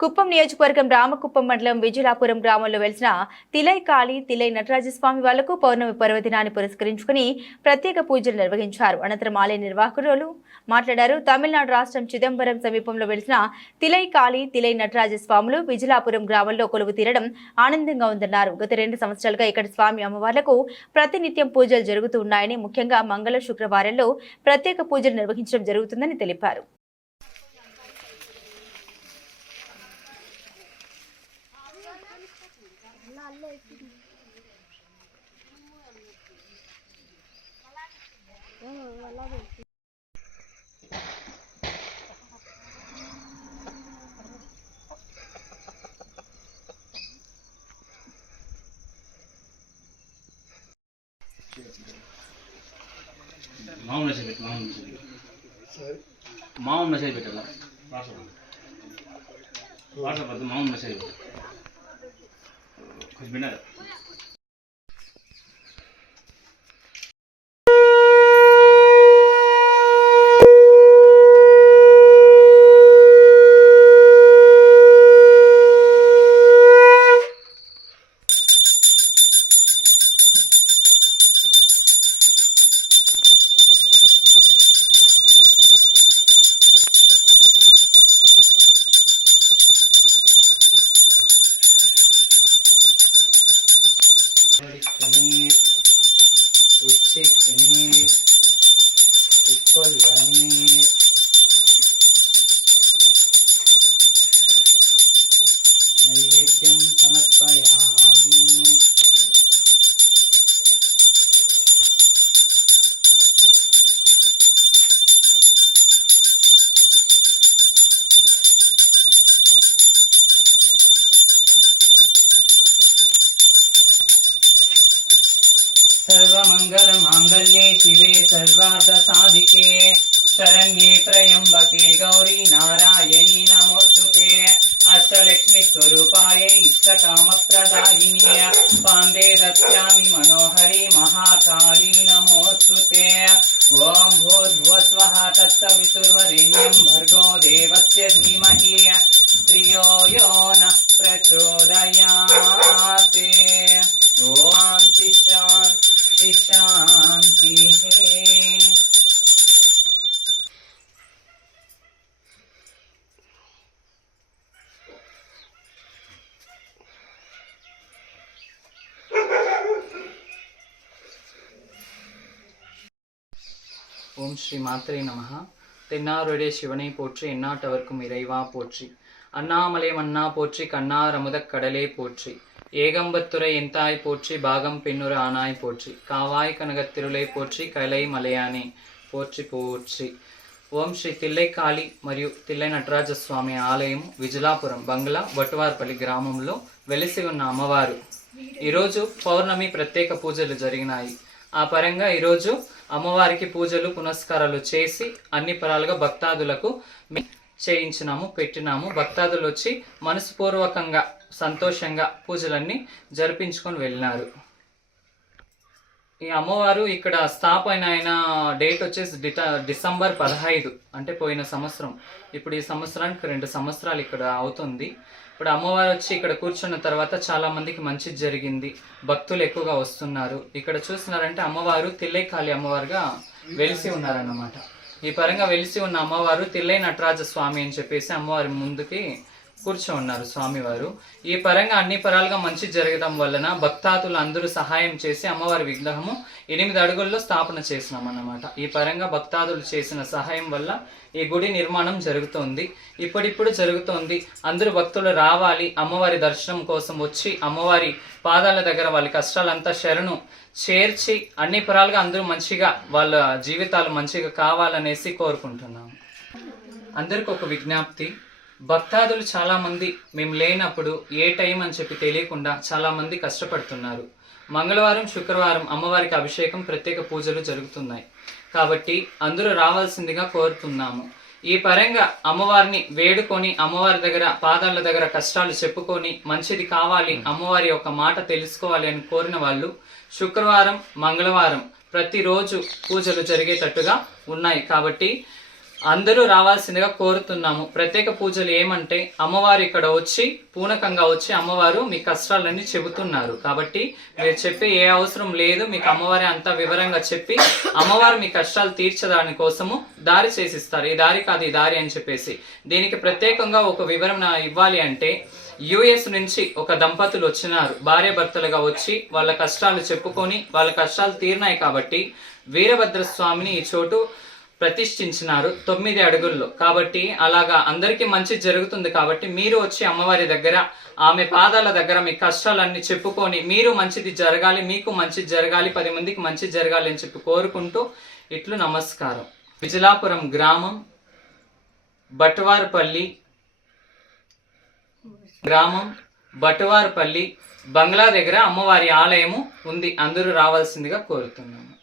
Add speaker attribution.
Speaker 1: కుప్పం నియోజకవర్గం రామకుప్పం మండలం విజులాపురం గ్రామంలో వెలిసిన తిలై కాళీ తిలై నటరాజస్వామి వాళ్ళకు పౌర్ణమి పర్వదినాన్ని పురస్కరించుకుని ప్రత్యేక పూజలు నిర్వహించారు. అనంతరం ఆలయ నిర్వాహకులు మాట్లాడారు. తమిళనాడు రాష్ట్రం చిదంబరం సమీపంలో వెలిసిన తిలై కాళీ తిలై నటరాజస్వాములు విజులాపురం గ్రామంలో కొలువు తీరడం ఆనందంగా ఉందన్నారు. గత రెండు సంవత్సరాలుగా ఇక్కడ స్వామి అమ్మవార్లకు ప్రతినిత్యం పూజలు జరుగుతూ ఉన్నాయని ముఖ్యంగా మంగళ శుక్రవారంలో ప్రత్యేక పూజలు నిర్వహించడం జరుగుతుందని తెలిపారు.
Speaker 2: మామూలు మెసేజ్ పెట్టు మామూలు మెసేజ్ పెట్టు మామూలు మెసేజ్ పెట్టాలా వాట్సాప్ వాట్సాప్ వద్దు మామూలు మెసేజ్ Pues nada. शिवे सर्वार्थसाधिके शरण्ये त्र्यम्बके ஓம் ஸ்ரீ மாத்திரை நமகா தென்னாருடைய சிவனை போற்றி எண்ணாட்டவர்க்கும் இறைவா போற்றி அண்ணாமலை மன்னா போற்றி கண்ணார் அமுதக் கடலே போற்றி ஏகம்பத்துறை எந்தாய் போற்றி பாகம் பெண்ணுறு ஆனாய் போற்றி காவாய் கனகத் திருளை పోற்றி కలై మలయానే పోర్చి పోర్చి ఓం శ్రీ తిల్లైకాళి మరియు తిల్లై నటరాజస్వామి ఆలయం విజులాపురం బంగ్లా వటువార్పల్లి గ్రామంలో వెలిసి ఉన్న అమ్మవారు ఈరోజు పౌర్ణమి ప్రత్యేక పూజలు జరిగినాయి ఆ పరంగా ఈరోజు అమ్మవారికి పూజలు పునస్కారాలు చేసి అన్ని పరాలుగా భక్తాదులకు మే- చేయించినాము పెట్టినాము. భక్తాదులు వచ్చి మనస్పూర్వకంగా సంతోషంగా పూజలన్నీ జరిపించుకొని వెళ్ళినారు. ఈ అమ్మవారు ఇక్కడ స్థాపన అయిన డేట్ వచ్చేసి డిట డిసెంబర్ పదహైదు అంటే పోయిన సంవత్సరం. ఇప్పుడు ఈ సంవత్సరానికి రెండు సంవత్సరాలు ఇక్కడ అవుతుంది. ఇప్పుడు అమ్మవారు వచ్చి ఇక్కడ కూర్చున్న తర్వాత చాలా మందికి మంచి జరిగింది. భక్తులు ఎక్కువగా వస్తున్నారు. ఇక్కడ చూస్తున్నారంటే అమ్మవారు తిల్లైకాళి అమ్మవారుగా వెలిసి ఉన్నారన్నమాట. ఈ పరంగా వెలిసి ఉన్న అమ్మవారు తిల్లై నటరాజ స్వామి అని చెప్పేసి అమ్మవారి ముందుకి కూర్చో ఉన్నారు స్వామివారు. ఈ పరంగా అన్ని పరాలుగా మంచి జరగడం వలన భక్తాదులు అందరూ సహాయం చేసి అమ్మవారి విగ్రహము ఎనిమిది అడుగుల్లో స్థాపన చేసినాం అన్నమాట ఈ పరంగా భక్తాదులు చేసిన సహాయం వల్ల ఈ గుడి నిర్మాణం జరుగుతోంది. ఇప్పుడిప్పుడు జరుగుతోంది. అందరూ భక్తులు రావాలి అమ్మవారి దర్శనం కోసం వచ్చి అమ్మవారి పాదాల దగ్గర వాళ్ళ కష్టాలంతా శరణు చేర్చి అన్ని పరాలుగా అందరూ మంచిగా వాళ్ళ జీవితాలు మంచిగా కావాలనేసి కోరుకుంటున్నాము అందరికి ఒక విజ్ఞప్తి. భక్తాదులు చాలామంది మేము లేనప్పుడు ఏ టైం అని చెప్పి తెలియకుండా చాలామంది కష్టపడుతున్నారు. మంగళవారం శుక్రవారం అమ్మవారికి అభిషేకం ప్రత్యేక పూజలు జరుగుతున్నాయి. కాబట్టి అందరూ రావాల్సిందిగా కోరుతున్నాము. ఈ పరంగా అమ్మవారిని వేడుకొని అమ్మవారి దగ్గర పాదాల దగ్గర కష్టాలు చెప్పుకొని మంచిది కావాలి అమ్మవారి యొక్క మాట తెలుసుకోవాలి అని కోరిన వాళ్ళు శుక్రవారం మంగళవారం ప్రతిరోజు పూజలు జరిగేటట్టుగా ఉన్నాయి. కాబట్టి అందరూ రావాల్సిందిగా కోరుతున్నాము. ప్రత్యేక పూజలు ఏమంటే అమ్మవారు ఇక్కడ వచ్చి పూనకంగా వచ్చి అమ్మవారు మీ కష్టాలన్నీ చెబుతున్నారు. కాబట్టి మీరు చెప్పే ఏ అవసరం లేదు మీకు అమ్మవారి అంతా వివరంగా చెప్పి అమ్మవారు మీ కష్టాలు తీర్చదాని కోసము దారి చేసిస్తారు. ఈ దారి కాదు ఈ దారి అని చెప్పేసి. దీనికి ప్రత్యేకంగా ఒక వివరణ ఇవ్వాలి అంటే యుఎస్ నుంచి ఒక దంపతులు వచ్చినారు. భార్య భర్తలుగా వచ్చి వాళ్ళ కష్టాలు చెప్పుకొని వాళ్ళ కష్టాలు తీరినాయి కాబట్టి వీరభద్ర స్వామిని ఈ చోటు ప్రతిష్ఠించినారు తొమ్మిది అడుగుల్లో. కాబట్టి అలాగా అందరికీ మంచి జరుగుతుంది కాబట్టి మీరు వచ్చి అమ్మవారి దగ్గర ఆమె పాదాల దగ్గర మీ కష్టాలన్నీ చెప్పుకొని మీరు మంచిది జరగాలి మీకు మంచిది జరగాలి పది మందికి మంచి జరగాలి అని చెప్పి కోరుకుంటూ ఇట్లు నమస్కారం. విజలాపురం గ్రామం బట్వారపల్లి గ్రామం బటువారపల్లి బంగ్లా దగ్గర అమ్మవారి ఆలయము ఉంది. అందరూ రావాల్సిందిగా కోరుతున్నాం